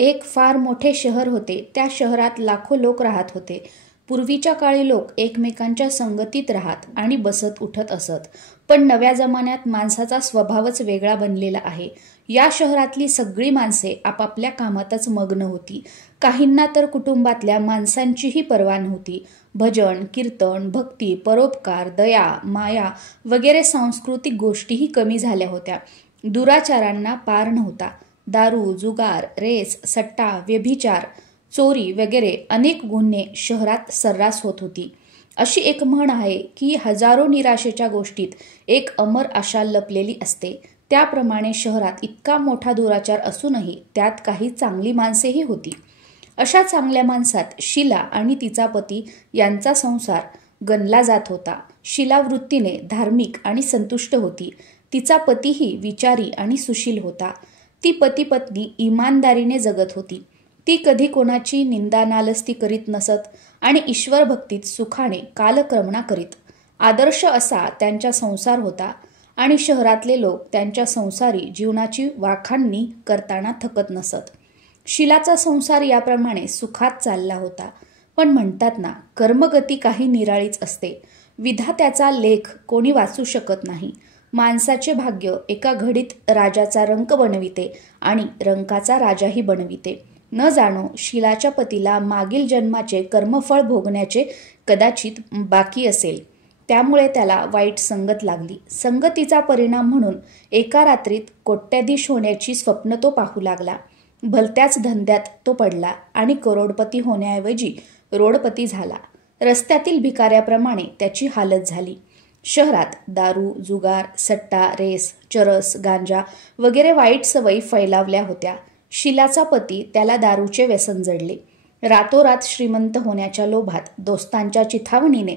एक फार मोठे शहर होते. त्या शहरात लाखो लोक राहत होते. पूर्वीच्या काळी लोक एकमेकांच्या संगतीत राहत आणि बसत उठत असत. पण नव्या जमान्यात माणसाचा स्वभावच वेगळा बनलेला आहे. या शहरातली सगळी माणसे आपापल्या कामातच मग्न होती. काहींना तर कुटुंबातल्या माणसांचीही पर्वा नव्हती. भजन, कीर्तन, भक्ती, परोपकार, दया, माया वगैरे सांस्कृतिक गोष्टीही कमी झाल्या होत्या. दुराचारांना पार नव्हता. दारू, जुगार, रेस, सट्टा, व्यभिचार, चोरी वगैरे अनेक गुन्हे शहरात सर्रास होत होती. अशी एक म्हण आहे की हजारो निराशेच्या गोष्टीत एक अमर आशा लपलेली असते. त्याप्रमाणे शहरात इतका मोठा दुराचार असूनही त्यात काही चांगली माणसेही होती. अशा चांगल्या माणसात शीला आणि तिचा पती यांचा संसार गणला जात होता. शीला वृत्तीने धार्मिक आणि संतुष्ट होती. तिचा पतीही विचारी आणि सुशील होता. ती पती पत्नी इमानदारीने जगत होती. ती कधी कोणाची निंदा नालस्ती करीत नसत आणि ईश्वर भक्तीत सुखाने कालक्रमणा करीत. आदर्श असा त्यांचा संसार होता आणि शहरातले लोक त्यांच्या संसारी जीवनाची वाखाणणी करताना थकत नसत. शीलाचा संसार याप्रमाणे सुखात चालला होता. पण म्हणतात ना, कर्मगती काही निराळीच असते. विधात्याचा लेख कोणी वाचू शकत नाही. माणसाचे भाग्य एका घडीत राजाचा रंक बनविते आणि रंकाचा राजाही बनविते. न जाणो शीलाच्या पतीला मागील जन्माचे कर्मफळ भोगण्याचे कदाचित बाकी असेल. त्यामुळे त्याला वाईट संगत लागली. संगतीचा परिणाम म्हणून एका रात्रीत कोट्याधीश होण्याची स्वप्न तो पाहू लागला. भलत्याच धंद्यात तो पडला आणि करोडपती होण्याऐवजी रोडपती झाला. रस्त्यातील भिकाऱ्याप्रमाणे त्याची हालत झाली. शहरात दारू, जुगार, सट्टा, रेस, चरस, गांजा वगैरे वाईट सवयी फैलावल्या होत्या. शीलाचा पती त्याला दारूचे व्यसन जडले. रातोरात श्रीमंत होण्याच्या लोभात दोस्तांच्या चिथावणीने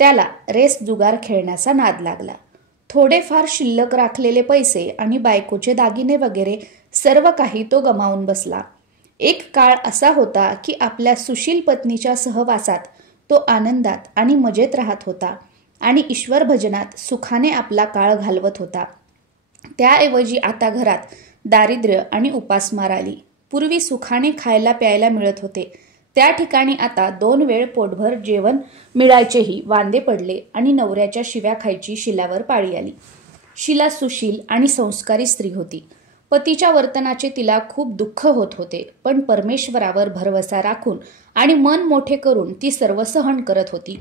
त्याला रेस जुगार खेळण्याचा नाद लागला. थोडेफार शिल्लक राखलेले पैसे आणि बायकोचे दागिने वगैरे सर्व काही तो गमावून बसला. एक काळ असा होता की आपल्या सुशील पत्नीच्या सहवासात तो आनंदात आणि मजेत राहत होता आणि ईश्वर भजनात सुखाने आपला काळ घालवत होता. त्याऐवजी आता घरात दारिद्र्य आणि उपासमार आली. पूर्वी सुखाने खायला प्यायला मिळत होते. त्या ठिकाणी आता 2 वेळ पोटभर जेवण मिळायचेही वांदे पडले आणि नवऱ्याच्या शिव्या खायची शीलावर पाळी आली. शीला सुशील आणि संस्कारी स्त्री होती. पतीच्या वर्तनाचे तिला खूप दुःख होत होते. पण परमेश्वरावर भरवसा राखून आणि मन मोठे करून ती सर्व सहन करत होती.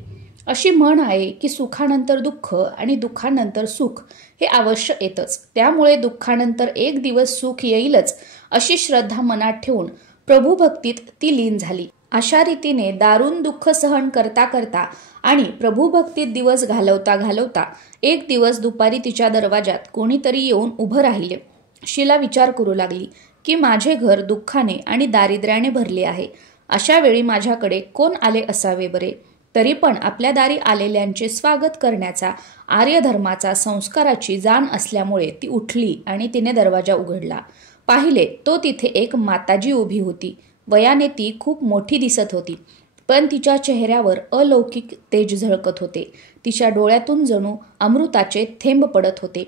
अशी म्हण आहे की सुखानंतर दुःख आणि दुःखानंतर सुख हे अवश्य येतच. त्यामुळे दुःखानंतर एक दिवस सुख येईलच अशी श्रद्धा मनात ठेवून प्रभुभक्तीत ती लीन झाली. अशा रीतीने दारुण दुःख सहन करता करता आणि प्रभुभक्तीत दिवस घालवता घालवता एक दिवस दुपारी तिच्या दरवाजात कोणीतरी येऊन उभं राहिले. शीला विचार करू लागली की माझे घर दुःखाने आणि दारिद्र्याने भरले आहे. अशा वेळी माझ्याकडे कोण आले असावे बरे. तरी पण आपल्या दारी आलेल्यांचे स्वागत करण्याचा आर्य धर्माचा संस्काराची जाण असल्यामुळे ती उठली आणि तिने दरवाजा उघडला. पाहिले तो तिथे एक माताजी उभी होती. वयाने ती खूप मोठी दिसत होती, पण तिच्या चेहऱ्यावर अलौकिक तेज झळकत होते. तिच्या डोळ्यातून जणू अमृताचे थेंब पडत होते.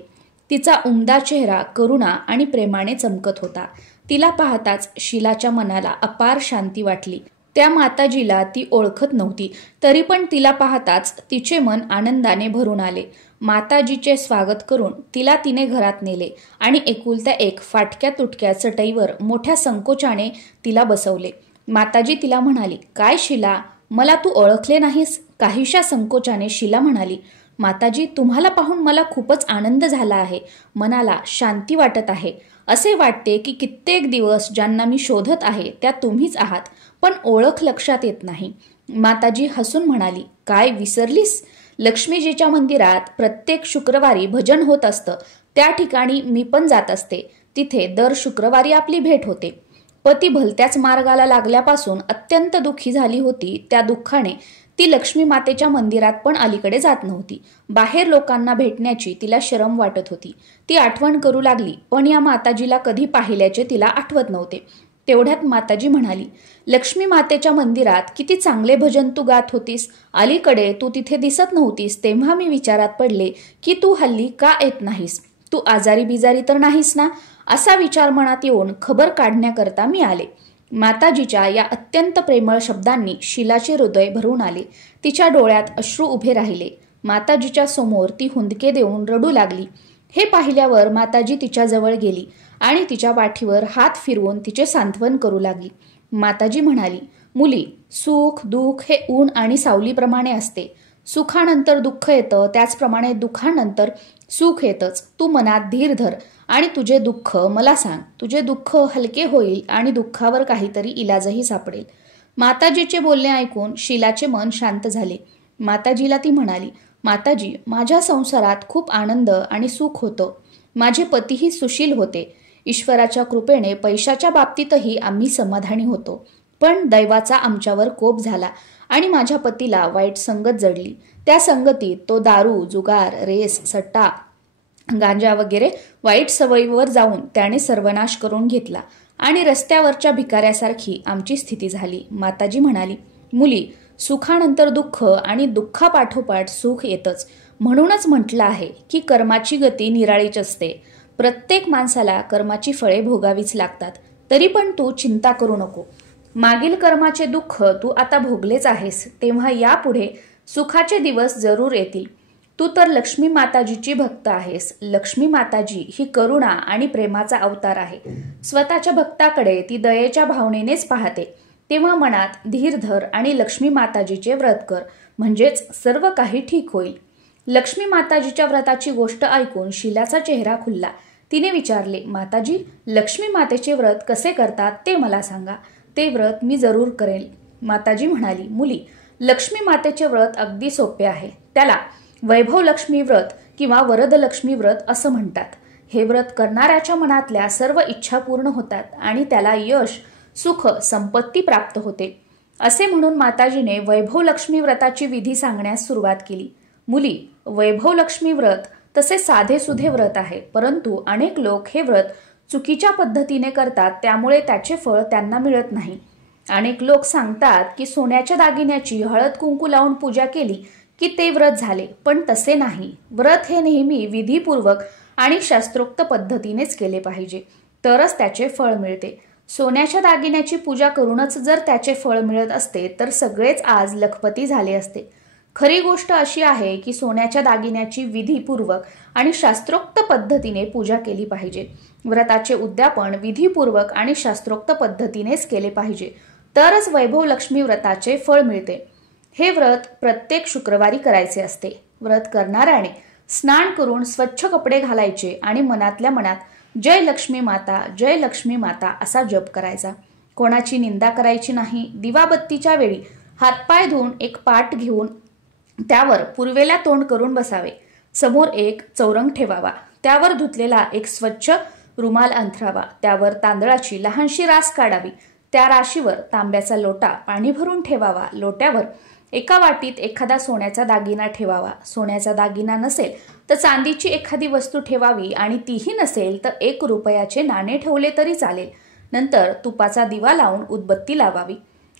तिचा उमदा चेहरा करुणा आणि प्रेमाने चमकत होता. तिला पाहताच शीलाच्या मनाला अपार शांती वाटली. त्या माताजीला ती ओळखत नव्हती, तरी पण तिला पाहताच तिचे मन आनंदाने भरून आले. माताजीचे स्वागत करून तिला तिने घरात नेले आणि एकुलत्या एक फाटक्या तुटक्या चटईवर मोठ्या संकोचाने तिला बसवले. माताजी तिला म्हणाली, काय शीला, मला तू ओळखले नाहीस? काहीशा संकोचाने शीला म्हणाली, माताजी, तुम्हाला पाहून मला खूपच आनंद झाला आहे. मनाला शांती वाटत आहे. असे वाटते की कित्येक दिवस ज्यांना मी शोधत आहे त्या तुम्हीच आहात, पण ओळख लक्षात येत नाही. माताजी हसून म्हणाली, काय विसरलीस? लक्ष्मीजीच्या मंदिरात प्रत्येक शुक्रवारी भजन होत असतं. त्या ठिकाणी मी पण जात असते. तिथे दर शुक्रवारी आपली भेट होते. पती भलत्याच मार्गाला लागल्यापासून अत्यंत दुःखी झाली होती. त्या दुःखाने ती लक्ष्मी मातेच्या मंदिरात पण अलीकडे जात नव्हती. बाहेर लोकांना भेटण्याची तिला शरम वाटत होती. ती आठवण करू लागली, पण या माताजीला कधी पाहिल्याचे तिला आठवत नव्हते. तेवढ्यात माताजी म्हणाली, लक्ष्मी मातेच्या मंदिरात किती चांगले भजन तू गात होतीस. अलीकडे तू तिथे दिसत नव्हतीस, तेव्हा मी विचारात पडले की तू हल्ली का येत नाहीस. तू आजारी बिजारी तर नाहीस ना? असा विचार मनात येऊन खबर काढण्याकरता मी आले. माताजीच्या या अत्यंत प्रेमळ शब्दांनी शीलाचे हृदय भरून आले. तिच्या डोळ्यात अश्रू उभे राहिले. माताजीच्या समोर ती हुंदके देऊन रडू लागली. हे पाहिल्यावर माताजी तिच्याजवळ गेली आणि तिच्या पाठीवर हात फिरवून तिचे सांत्वन करू लागली. माताजी म्हणाली, मुली, सुख दुःख हे ऊन आणि सावलीप्रमाणे असते. सुखानंतर दुःख येतं, त्याचप्रमाणे दुःखानंतर सुख येतच. तू मनात धीर धर आणि तुझे दुःख मला सांग. तुझे दुःख हलके होईल आणि दुःखावर काहीतरी इलाजही सापडेल. माताजीचे बोलणे ऐकून शीलाचे मन शांत झाले. माताजीला ती म्हणाली, माताजी, माझ्या संसारात खूप आनंद आणि सुख होतं. माझे पतीही सुशील होते. ईश्वराच्या कृपेने पैशाच्या बाबतीतही आम्ही समाधानी होतो. पण दैवाचा आमच्यावर कोप झाला आणि माझ्या पतीला वाईट संगत जडली. त्या संगतीत तो दारू, जुगार, रेस, सट्टा, गांजा वगैरे वाईट सवयीवर जाऊन त्याने सर्वनाश करून घेतला आणि रस्त्यावरच्या भिकाऱ्यासारखी आमची स्थिती झाली. माताजी म्हणाली, मुली, सुखानंतर दुःख आणि दुःखापाठोपाठ सुख येतच. म्हणूनच म्हटलं आहे की कर्माची गती निराळीच असते. प्रत्येक माणसाला कर्माची फळे भोगावीच लागतात. तरी पण तू चिंता करू नको. मागील कर्माचे दुःख तू आता भोगलेच आहेस, तेव्हा यापुढे सुखाचे दिवस जरूर येतील. तू तर लक्ष्मी माताजीची भक्त आहेस. लक्ष्मी माताजी ही करुणा आणि प्रेमाचा अवतार आहे. स्वतःच्या भक्ताकडे ती दयेच्या भावनेनेच पाहते. तेव्हा मनात धीर धर आणि लक्ष्मी माताजीचे व्रत कर, म्हणजेच सर्व काही ठीक होईल. लक्ष्मी माताजीच्या व्रताची गोष्ट ऐकून शीलाचा चेहरा खुलला. तिने विचारले, माताजी, लक्ष्मी मातेचे व्रत कसे करतात ते मला सांगा. ते व्रत मी जरूर करेल. माताजी म्हणाली, मुली, लक्ष्मी मातेचे व्रत अगदी सोपे आहे. त्याला वैभव लक्ष्मी व्रत किंवा वरदलक्ष्मी व्रत असं म्हणतात. हे व्रत करणाऱ्याच्या मनातल्या सर्व इच्छा पूर्ण होतात आणि त्याला यश, सुख, संपत्ती प्राप्त होते. असे म्हणून माताजीने वैभव लक्ष्मी व्रताची विधी सांगण्यास सुरुवात केली. मुली, वैभव लक्ष्मी व्रत तसे साधेसुधे व्रत आहे, परंतु अनेक लोक हे व्रत चुकीच्या पद्धतीने करतात, त्यामुळे त्याचे फळ त्यांना मिळत नाही. अनेक लोक सांगतात की सोन्याच्या दागिन्याची हळद कुंकू लावून पूजा केली की ते व्रत झाले, पण तसे नाही. व्रत हे नेहमी विधीपूर्वक आणि शास्त्रोक्त पद्धतीनेच केले पाहिजे, तरच त्याचे फळ मिळते. सोन्याच्या दागिन्याची पूजा करूनच जर त्याचे फळ मिळत असते तर सगळेच आज लखपती झाले असते. खरी गोष्ट अशी आहे की सोन्याच्या दागिन्याची विधीपूर्वक आणि शास्त्रोक्त पद्धतीने पूजा केली पाहिजे. व्रताचे उद्यापन विधीपूर्वक आणि शास्त्रोक्त पद्धतीनेच केले पाहिजे, तरच वैभव लक्ष्मी व्रताचे फळ मिळते. हे व्रत प्रत्येक शुक्रवारी करायचे असते. व्रत करणाऱ्याने स्नान करून स्वच्छ कपडे घालायचे आणि मनातल्या मनात जय लक्ष्मी माता, जय लक्ष्मी माता असा जप करायचा. कोणाची निंदा करायची नाही. दिवाबत्तीच्या वेळी हातपाय धुवून एक पाट घेऊन त्यावर पूर्वेला तोंड करून बसावे. समोर एक चौरंग ठेवावा. त्यावर धुतलेला एक स्वच्छ रुमाल अंथरावा. त्यावर तांदळाची लहानशी रास काढावी. त्या राशीवर तांब्याचा लोटा पाणी भरून ठेवावा. लोट्यावर एका वाटीत एखादा सोन्याचा दागिना ठेवावा. सोन्याचा दागिना नसेल तर चांदीची एखादी वस्तू ठेवावी आणि तीही नसेल तर 1 रुपयाचे नाणे ठेवले तरी चालेल. नंतर तुपाचा दिवा लावून उदबत्ती लावावी.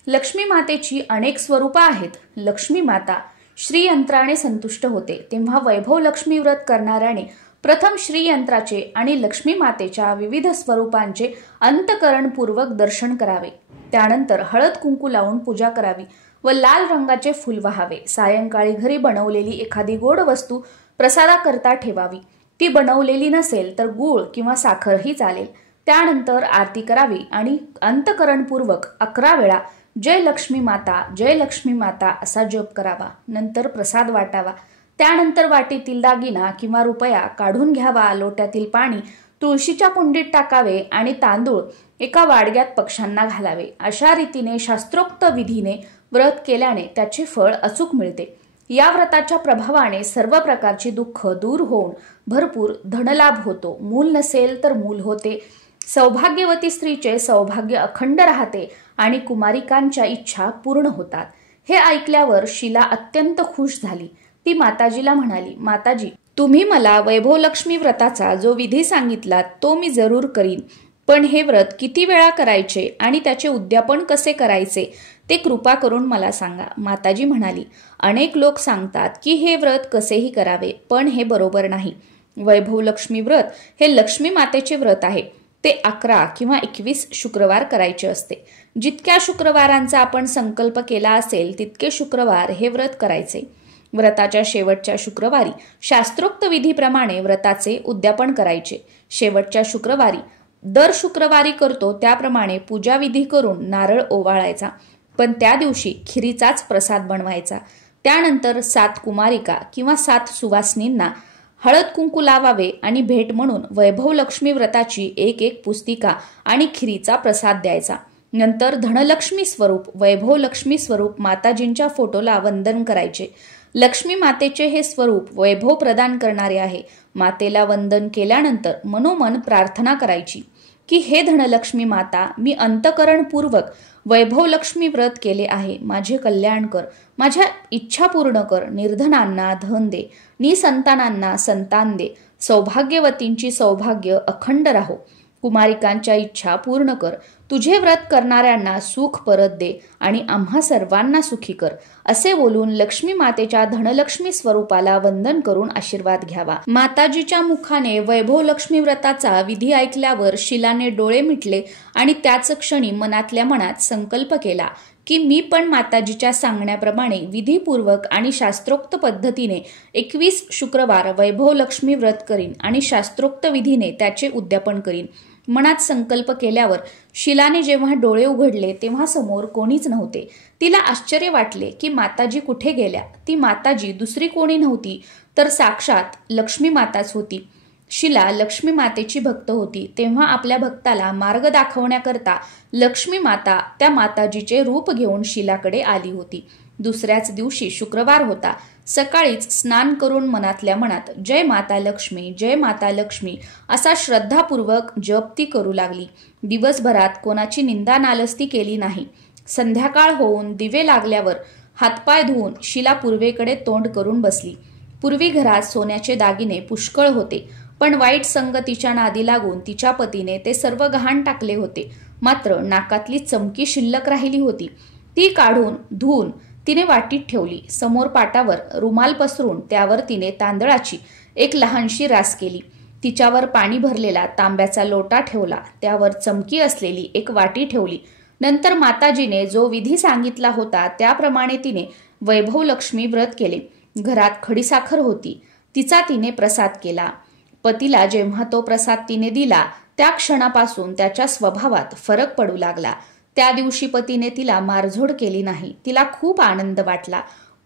लक्ष्मी मातेची अनेक स्वरूपं आहेत. लक्ष्मी माता श्रीयंत्राने संतुष्ट होते, तेव्हा वैभव लक्ष्मी व्रत करणाऱ्याने प्रथम श्रीयंत्राचे आणि लक्ष्मी मातेच्या विविध स्वरूपांचे अंतःकरणपूर्वक दर्शन करावे. त्यानंतर हळद कुंकू लावून पूजा करावी व लाल रंगाचे फूल वाहावे. सायंकाळी घरी बनवलेली एखादी गोड वस्तू प्रसादाकरता ठेवावी. ती बनवलेली नसेल तर गूळ किंवा साखरही चालेल. त्यानंतर आरती करावी आणि अंतःकरणपूर्वक 11 वेळा जय लक्ष्मी माता, जय लक्ष्मी माता असा जप करावा. नंतर प्रसाद वाटावा. त्यानंतर वाटीतील दागिना किंवा रुपया काढून घ्यावा. लोट्यातील पाणी तुळशीच्या कुंडीत टाकावे आणि तांदूळ एका वाडग्यात पक्ष्यांना घालावे. अशा रीतीने शास्त्रोक्त विधीने व्रत केल्याने त्याचे फळ अचूक मिळते. या व्रताच्या प्रभावाने सर्व प्रकारची दुःख दूर होऊन भरपूर धनलाभ होतो. मूल नसेल तर मूल होते. सौभाग्यवती स्त्रीचे सौभाग्य अखंड राहते आणि कुमारिकांच्या इच्छा पूर्ण होतात. हे ऐकल्यावर शीला अत्यंत खुश झाली. ती माताजीला म्हणाली, माताजी, तुम्ही मला वैभव लक्ष्मी व्रताचा जो विधी सांगितलात तो मी जरूर करीन, पण हे व्रत किती वेळा करायचे आणि त्याचे उद्यापन कसे करायचे ते कृपा करून मला सांगा. माताजी म्हणाली, अनेक लोक सांगतात की हे व्रत कसेही करावे, पण हे बरोबर नाही. वैभव लक्ष्मी व्रत हे लक्ष्मी मातेचे व्रत आहे. ते 11 किंवा 21 शुक्रवार करायचे असते. जितक्या शुक्रवारांचा आपण संकल्प केला असेल तितके शुक्रवार हे व्रत करायचे. व्रताच्या शेवटच्या शुक्रवारी शास्त्रोक्त विधीप्रमाणे व्रताचे उद्यापन करायचे. शेवटच्या शुक्रवारी दर शुक्रवारी करतो त्याप्रमाणे पूजाविधी करून नारळ ओवाळायचा, पण त्या दिवशी खिरीचाच प्रसाद बनवायचा. त्यानंतर 7 कुमारिका किंवा 7 सुवासिनींना हळद कुंकू लावावे आणि भेट म्हणून वैभव लक्ष्मी व्रताची एक पुस्तिका आणि खिरीचा प्रसाद द्यायचा. नंतर धनलक्ष्मी स्वरूप वैभव लक्ष्मी स्वरूप माताजींच्या फोटोला वंदन करायचे. लक्ष्मी मातेचे हे स्वरूप वैभव प्रदान करणारे आहे. मातेला वंदन केल्यानंतर मनोमन प्रार्थना करायची की हे धनलक्ष्मी माता, मी अंतकरणपूर्वक वैभव लक्ष्मी व्रत केले आहे. माझे कल्याण कर, माझ्या इच्छा पूर्ण कर, निर्धनांना धन दे, निसंतानांना संतान दे, सौभाग्यवतींची सौभाग्य अखंड राहो, कुमारिकांच्या इच्छा पूर्ण कर, तुझे व्रत करणाऱ्यांना सुख परत दे आणि आम्हा सर्वांना सुखी कर, असे बोलून लक्ष्मी मातेच्या धनलक्ष्मी स्वरूपाला वंदन करून आशीर्वाद घ्यावा. माताजीच्या मुखाने वैभव लक्ष्मी व्रताचा विधी ऐकल्यावर शीलाने डोळे मिटले आणि त्याच क्षणी मनातल्या मनात संकल्प केला की मी पण माताजीच्या सांगण्याप्रमाणे विधीपूर्वक आणि शास्त्रोक्त पद्धतीने 21 शुक्रवार वैभव लक्ष्मी व्रत करीन आणि शास्त्रोक्त विधीने त्याचे उद्यापन करीन. मनात संकल्प केल्यावर शीलाने जेव्हा डोळे उघडले तेव्हा समोर कोणीच नव्हते. तिला आश्चर्य वाटले की माताजी कुठे गेल्या. ती माताजी दुसरी कोणी नव्हती तर साक्षात लक्ष्मी माताच होती. शीला लक्ष्मी मातेची भक्त होती, तेव्हा आपल्या भक्ताला मार्ग दाखवण्याकरता लक्ष्मी माता त्या माताजीचे रूप घेऊन शीलाकडे आली होती. दुसऱ्याच दिवशी शुक्रवार होता. सकाळीच स्नान करून मनातल्या मनात जय माता लक्ष्मी, जय माता लक्ष्मी असा श्रद्धापूर्वक जप ती करू लागली. दिवसभरात कोणाची निंदा नालस्ती केली नाही. संध्याकाळ होऊन दिवे लागल्यावर हातपाय धुवून शीला पूर्वेकडे तोंड करून बसली. पूर्वी घरात सोन्याचे दागिने पुष्कळ होते, पण वाईट संगतीच्या नादी लागून तिच्या पतीने ते सर्व गहाण टाकले होते. मात्र नाकातली चमकी शिल्लक राहिली होती. ती काढून धुवून तिने वाटीत ठेवली. समोर पाटावर रुमाल पसरून त्यावर तिने तांदळाची एक लहानशी रास केली. तिच्यावर पाणी भरलेला तांब्याचा लोटा ठेवला. त्यावर चमकी असलेली एक वाटी ठेवली. नंतर माताजीने जो विधी सांगितला होता त्याप्रमाणे तिने वैभव लक्ष्मी व्रत केले. घरात खडीसाखर होती, तिचा तिने प्रसाद केला. पतीला जेव्हा तो प्रसाद तिने दिला त्या क्षणापासून त्याच्या स्वभावात फरक पडू लागला. त्या दिवशी पतीने तिला मारझोड केली नाही. तिला खूप आनंद वाटला.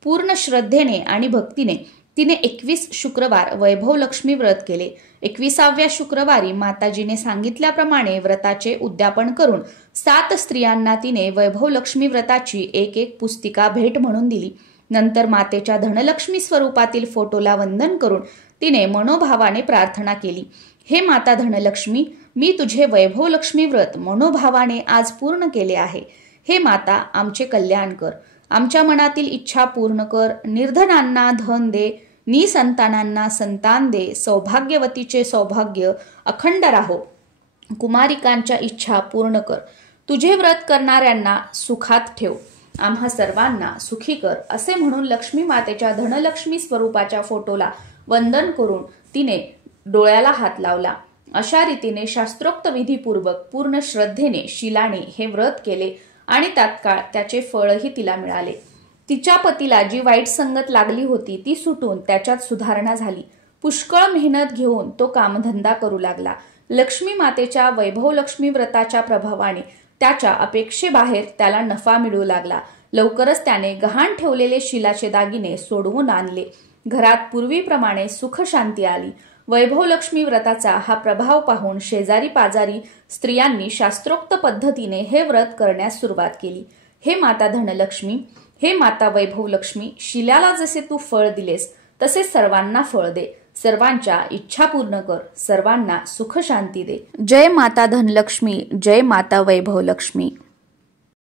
पूर्ण श्रद्धेने आणि भक्तीने तिने 21 शुक्रवार वैभव लक्ष्मी व्रत केले. 21व्या शुक्रवारी माताजीने सांगितल्याप्रमाणे व्रताचे उद्यापन करून 7 स्त्रियांना तिने वैभव लक्ष्मी व्रताची एक पुस्तिका भेट म्हणून दिली. नंतर मातेच्या धनलक्ष्मी स्वरूपातील फोटोला वंदन करून तिने मनोभावाने प्रार्थना केली, हे माता धनलक्ष्मी, मी तुझे वैभव लक्ष्मी व्रत मनोभावाने आज पूर्ण केले आहे. हे माता, आमचे कल्याण कर, आमच्या मनातील इच्छा पूर्ण कर, निर्धनांना धन दे, निसंतानांना संतान दे, सौभाग्यवतीचे सौभाग्य अखंड राहो, कुमारिकांच्या इच्छा पूर्ण कर, तुझे व्रत करणाऱ्यांना सुखात ठेव, आम्हा सर्वांना सुखी कर, असे म्हणून लक्ष्मी मातेच्या धनलक्ष्मी स्वरूपाच्या फोटोला वंदन करून तिने डोळ्याला हात लावला. अशा रीतीने शास्त्रोक्त विधीपूर्वक पूर्ण श्रद्धेने शीलाने हे व्रत केले आणि तात्काळ त्याचे फळही तिला मिळाले. तिच्या पतीला जी वाईट संगत लागली होती ती सुटून त्याच्यात सुधारणा झाली. पुष्कळ मेहनत घेऊन तो कामधंदा करू लागला. लक्ष्मी मातेच्या वैभव लक्ष्मी व्रताच्या प्रभावाने त्याच्या अपेक्षेबाहेर त्याला नफा मिळू लागला. लवकरच त्याने गहाण ठेवलेले शीलाचे दागिने सोडवून आणले. घरात पूर्वीप्रमाणे सुख शांती आली. वैभव लक्ष्मी व्रताचा हा प्रभाव पाहून शेजारी पाजारी स्त्रियांनी शास्त्रोक्त पद्धतीने हे व्रत करण्यास सुरुवात केली. हे माता धनलक्ष्मी, हे माता वैभव लक्ष्मी, शीलाला जसे तू फळ दिलेस तसे सर्वांना फळ दे, सर्वांच्या इच्छा पूर्ण कर, सर्वांना सुख शांती दे. जय माता धनलक्ष्मी, जय माता वैभव लक्ष्मी.